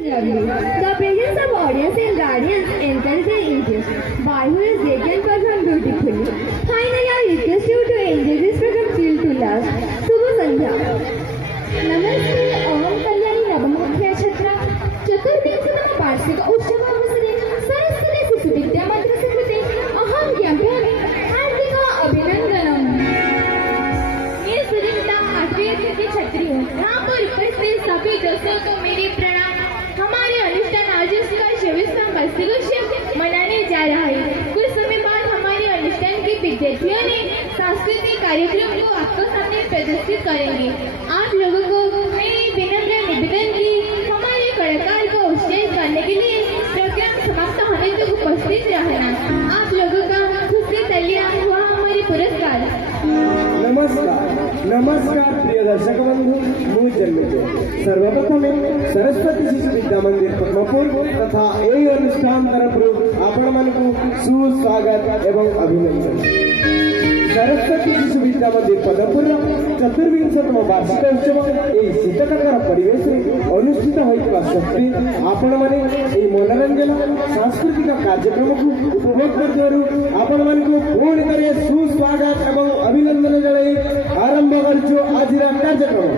Lovely. The presence of audience and guardians encourages interest. Boyhood is great and performed beautifully. Finally, I request you to enjoy this program till to last. शुभ संध्या. नमस्ते. अहं कल्याणी नवमुख्या छात्रा चतुर्विंशतम वार्षिक उत्सवावसरे सरस्वती शिशु विद्या मन्दिरस्य कृते अहं ज्ञापयामि हार्दिक अभिनन्दनम्. मैं सुजीता 8वीं की छात्री हूँ. यहाँ पर उपस्थित सभी दोस्तों को मेरी प्रणाम. हमारे अनुष्ठान आज इसका 26वां वार्षिकोत्सव मनाने जा रहा है. कुछ समय बाद हमारे अनुष्ठान के विद्यार्थियों ने सांस्कृतिक कार्यक्रम को आपको सामने प्रदर्शित करेंगे. आप लोगों को मैं विनम्र निवेदन की हमारे कलाकार को उत्साहित करने के लिए प्रोग्राम समाप्त होने तक उपस्थित रहना. आप लोगों का खुशी तालियां हुआ हमारे पुरस्कार. नमस्कार प्रिय दर्शक बंधु मु जन्मजय. सर्वप्रथम सरस्वती शिशु विद्या मंदिर पद्मपुर तथा यही अनुष्ठान तरफ आपण मानकु सुस्वागत एवं अभिनंदन. सरस्वती शिशु विद्या मंदिर पद्मपुर 24तम वार्षिक उत्सव यही शीतकाकर परिवेश अनुष्ठित होता सत्वे आपण माने मनोरंजन सांस्कृतिक कार्यक्रम को उपभोग कर आपण मानकु पुणी करे सुस्वागत एवं अभिनंदन जणाई आरंभ करछु आज कार्यक्रम.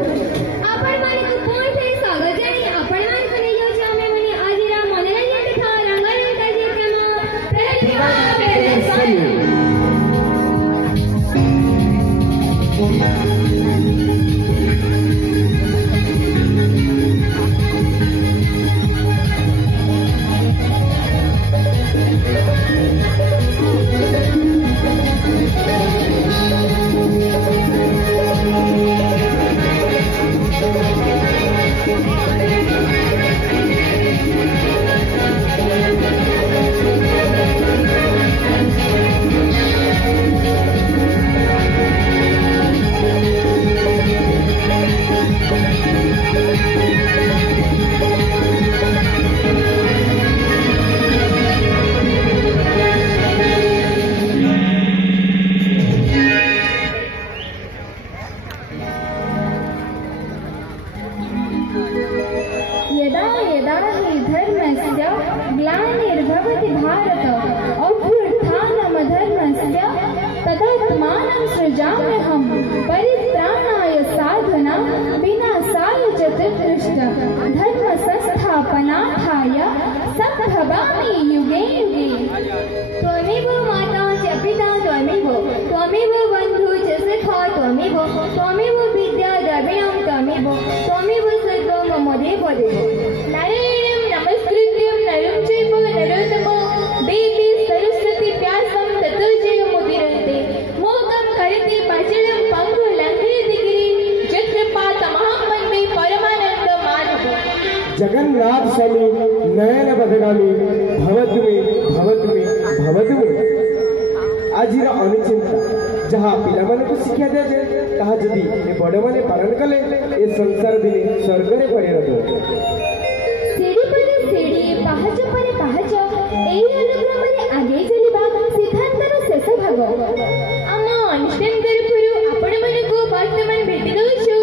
ग्लानिर्भवति भारत अभ्युत्थानमधर्मस्य तदात्मानं सृजाम्यहं परित्राणाय साधना विनाशाय च चतुष्टयम् धर्म संस्थापनार्थाय संभवामि युगे युगे. त्वमेव माता च पिता त्वमेव बन्धु च सखा त्वमेव विद्या द्रविणं त्वमेव सर्वं मम देवदेव. नारायणं नमस्कृत्यं नरं चैव नरोत्तमं देवीं सरस्वती व्यासं ततो जयमुदीरयते. मोहं करति वाचालं पङ्गुं लङ्घयति गिरिं यत्कृपातमहं वन्दे परमानन्दमाधवं. जगन्नाथ स्वामी नयन बदगामी भवतु मे. आज अनुचिंता जहाँ पिला को शिक्षा दिया जाए ताहा जदि ए बड़ माने पालन कले ए संसार दिने स्वर्ग रे परिणत हो. सीढ़ी पर सीढ़ी पाहाच पर पाहाच एई अनुक्रम रे आगे चलिबा सिद्धांतर शेष भाग. आम अनुष्ठान तरफरु आपण मानकु वर्तमान भेटि दउछु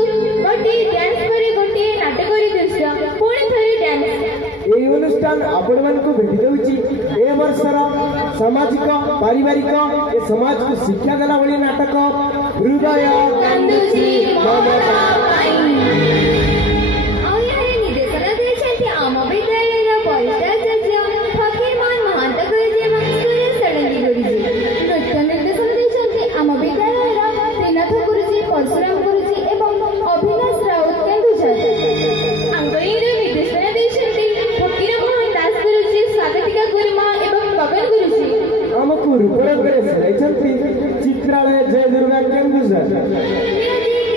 गोटे डांस करे गोटे नाटक रे दृश्य पुणी थरे डांस. एई अनुष्ठान आपण मानकु भेटि दउची ए वर्षर सामाजिक पारिवारिक ए समाज को शिक्षा देला वाली नाटक हृदय कंदुची ममता माई. निर्देशन देशंती आम विद्यालय परिचार्य फकीरमोहन महंत गुरुजी एवं सुरेश षडंगी गुरुजी. नृत्य निर्देशन देशंती आम विद्यालय त्रिनाथ गुरुजी परशुराम गुरुजी एवं अभिलाष राउत केन्दुझर. अंगईर निर्देशन देशंती फकीरमोहन दास गुरुजी स्वागतिका गुरुमा एवं गगन गुरुजी. आमको रूपरंग रे सराइछंती चित्रालय जय दुर्गा केन्दुझर.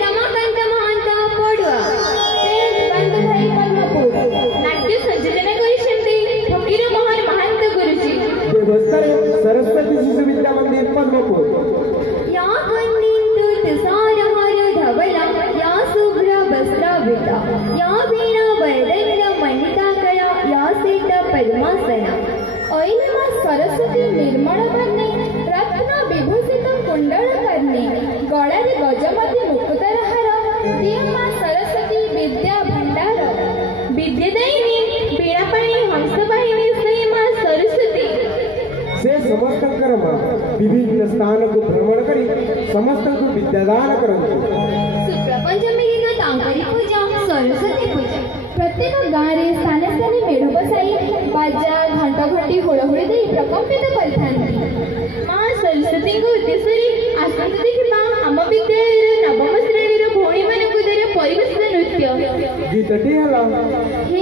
रमाकांत महंत पडुआ बंदधाई पद्मपुर. नाट्य संयोजन करिसेंती फकीरमोहन महंत गुरुजी. व्यवस्था सरस्वती शिशु विद्या मंदिर पद्मपुर. या वंदितु तुषारहार धवला या शुभ्र वस्त्रावृता या वीणा वरदंड मणिताकरा या सीत पद्मासना. ऐनमा सरस्वती निर्मल करने रत्न विभूषित कुंडल करने गलारे गजमती मुकुटर हार दिया सरस्वती विद्या भंडार. विद्यादायिनी समस्त माँ विभिन्न स्थान को भ्रमण करी समस्त को विद्यादान करंतु। शुक्ल पंचमी दिन तांकरी पूजा सरस्वती पूजा प्रत्येक गाँव में स्थाने स्थाने मेढ़ बसाई बाजा घंटा घंटी हुड़हुड़ी दे प्रकम्पित करथांती। माँ सरस्वती को उद्देश्य आसंत देखिबा आम विद्यालय नवम श्रेणी भौणी मान परिवेशित नृत्य गीतटी हला हे